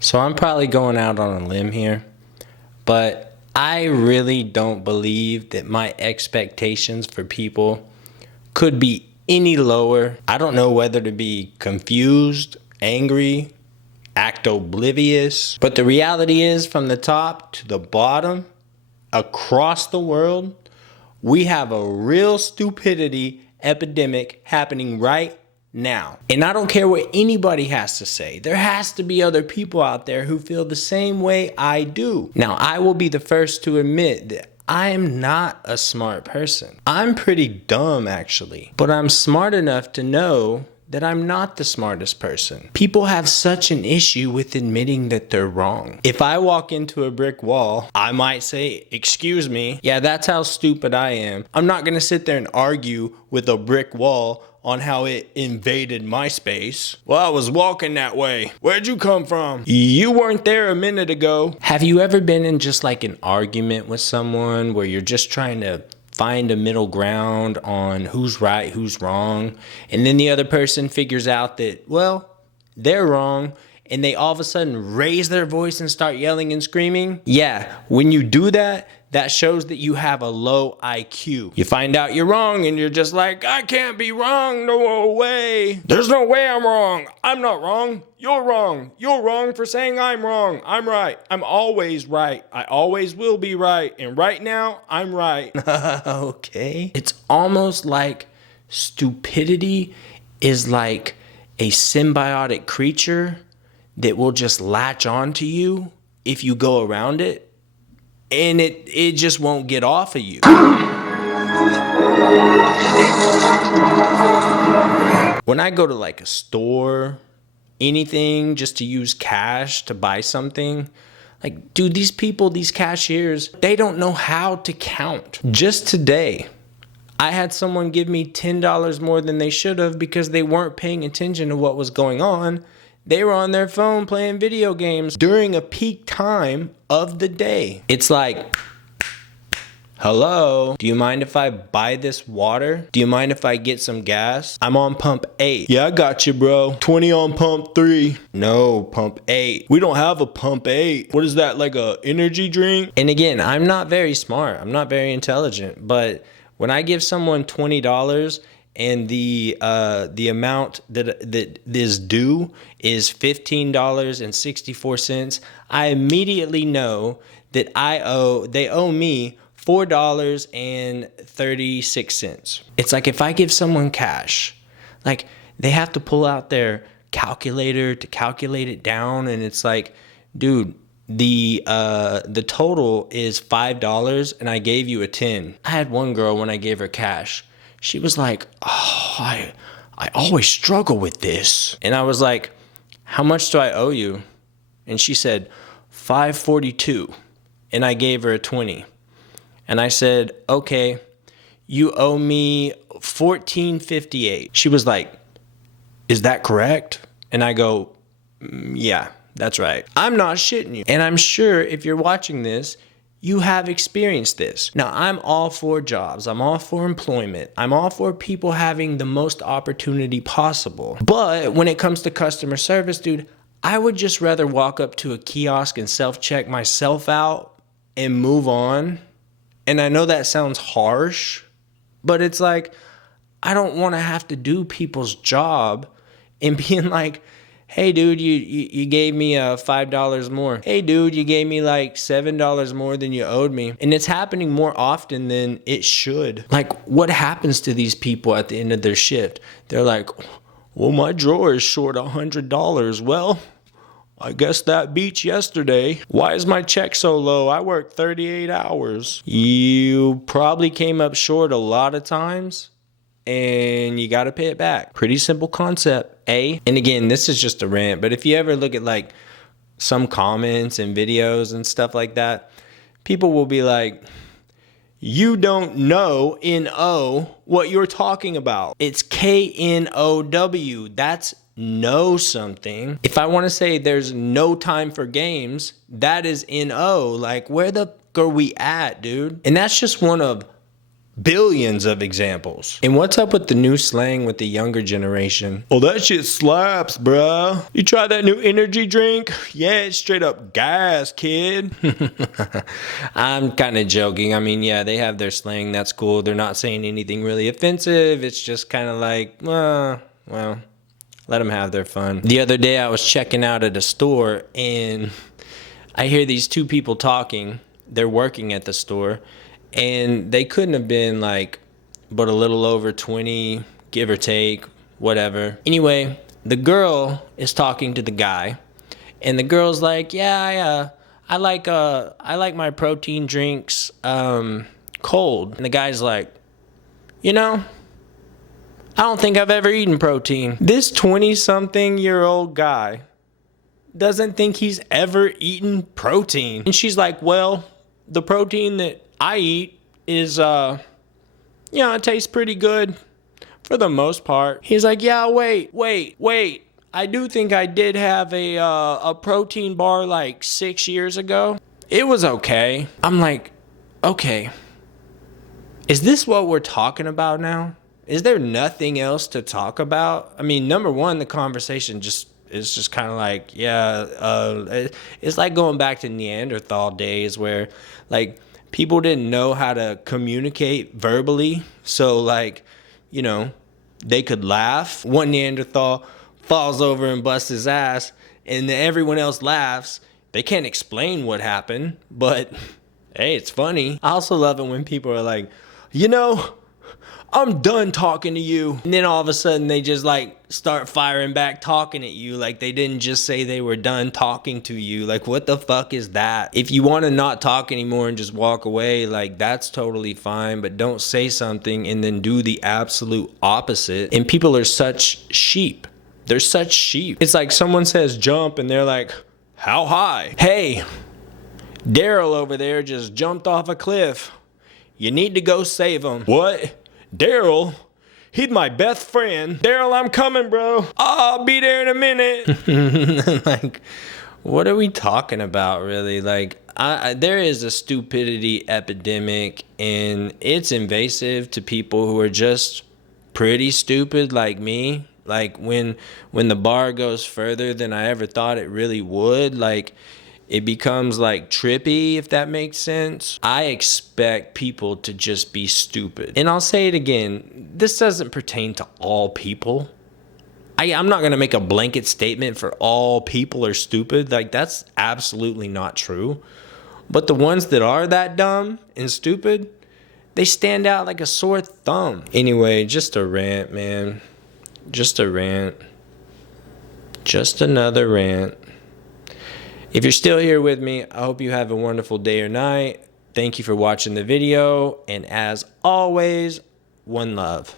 So I'm probably going out on a limb here, but I really don't believe that my expectations for people could be any lower. I don't know whether to be confused, angry, act oblivious, but the reality is, from the top to the bottom, across the world, we have a real stupidity epidemic happening right now. And I don't care what anybody has to say. There has to be other people out there who feel the same way I do. Now, I will be the first to admit that I am not a smart person. I'm pretty dumb, actually, but I'm smart enough to know that I'm not the smartest person. People have such an issue with admitting that they're wrong. If I walk into a brick wall, I might say, "Excuse me." Yeah, that's how stupid I am. I'm not gonna sit there and argue with a brick wall on how it invaded my space. "Well, I was walking that way. Where'd you come from? You weren't there a minute ago." Have you ever been in just like an argument with someone where you're just trying to find a middle ground on who's right, who's wrong, and then the other person figures out that, well, they're wrong, and they all of a sudden raise their voice and start yelling and screaming? Yeah, when you do that, that shows that you have a low IQ. You find out you're wrong and you're just like, "I can't be wrong, no way. There's no way I'm wrong. I'm not wrong. You're wrong. You're wrong for saying I'm wrong. I'm right. I'm always right. I always will be right. And right now, I'm right." Okay. It's almost like stupidity is like a symbiotic creature that will just latch onto you if you go around it. And it just won't get off of you. When I go to like a store, anything just to use cash to buy something, like, dude, these people, these cashiers, they don't know how to count. Just today, I had someone give me $10 more than they should have because they weren't paying attention to what was going on. They were on their phone playing video games during a peak time of the day. It's like, "Hello, do you mind if I buy this water? Do you mind if I get some gas? I'm on pump 8. "Yeah, I got you, bro. 20 on pump 3. "No, pump 8. "We don't have a pump 8. What is that, like a energy drink?" And again, I'm not very smart. I'm not very intelligent. But when I give someone $20 and the amount that is due is $15.64, I immediately know that they owe me $4.36. It's like if I give someone cash, like they have to pull out their calculator to calculate it down, and it's like, dude, the total is $5 and I gave you a 10. I had one girl, when I gave her cash, she was like, "Oh, I always struggle with this." And I was like, "How much do I owe you?" And she said, $5.42. And I gave her a 20. And I said, "Okay, you owe me $14.58. She was like, "Is that correct?" And I go, "Yeah, that's right." I'm not shitting you. And I'm sure if you're watching this, you have experienced this. Now, I'm all for jobs. I'm all for employment. I'm all for people having the most opportunity possible. But when it comes to customer service, dude, I would just rather walk up to a kiosk and self-check myself out and move on. And I know that sounds harsh, but it's like, I don't want to have to do people's job and being like, "Hey, dude, you gave me $5 more. Hey, dude, you gave me like $7 more than you owed me." And it's happening more often than it should. Like, what happens to these people at the end of their shift? They're like, "Well, my drawer is short $100. Well, I guess that beats yesterday. Why is my check so low? I worked 38 hours. You probably came up short a lot of times, and you got to pay it back. Pretty simple concept, eh? And again, this is just a rant, but if you ever look at like some comments and videos and stuff like that, people will be like, "You don't know N-O what you're talking about. It's K-N-O-W. That's know something. If I want to say there's no time for games, that is N-O. Like, where the fuck are we at, dude?" And that's just one of billions of examples. And what's up with the new slang with the younger generation? Oh, that shit slaps, bruh. You try that new energy drink? Yeah, it's straight up gas, kid. I'm kind of joking. I mean, yeah, they have their slang. That's cool. They're not saying anything really offensive. It's just kind of like, well, let them have their fun. The other day I was checking out at a store and I hear these two people talking. They're working at the store. And they couldn't have been like, but a little over 20, give or take, whatever. Anyway, the girl is talking to the guy, and the girl's like, "Yeah, I like my protein drinks cold." And the guy's like, I don't think I've ever eaten protein. This 20-something-year-old guy doesn't think he's ever eaten protein. And she's like, "Well, the protein that I eat is, it tastes pretty good for the most part." He's like, "Yeah, wait. I do think I did have a protein bar like 6 years ago. It was okay." I'm like, okay, is this what we're talking about now? Is there nothing else to talk about? I mean, number one, the conversation is just kind of like, it's like going back to Neanderthal days where, like, people didn't know how to communicate verbally. So, like, they could laugh. One Neanderthal falls over and busts his ass, and then everyone else laughs. They can't explain what happened, but hey, it's funny. I also love it when people are like, I'm done talking to you. And then all of a sudden they just like start firing back talking at you like they didn't just say they were done talking to you. Like, what the fuck is that? If you want to not talk anymore and just walk away, like, that's totally fine, but don't say something and then do the absolute opposite. And people are such sheep. They're such sheep. It's like someone says jump and they're like, how high? Hey, Daryl over there just jumped off a cliff. You need to go save him. What? Daryl? He's my best friend. Daryl, I'm coming, bro. I'll be there in a minute. Like, what are we talking about, really? Like, there is a stupidity epidemic, and it's invasive to people who are just pretty stupid like me. Like, when the bar goes further than I ever thought it really would, like, it becomes like trippy, if that makes sense. I expect people to just be stupid. And I'll say it again, this doesn't pertain to all people. I'm not gonna make a blanket statement for all people are stupid. Like, that's absolutely not true. But the ones that are that dumb and stupid, they stand out like a sore thumb. Anyway, just a rant, man. Just a rant. Just another rant. If you're still here with me, I hope you have a wonderful day or night. Thank you for watching the video. And as always, one love.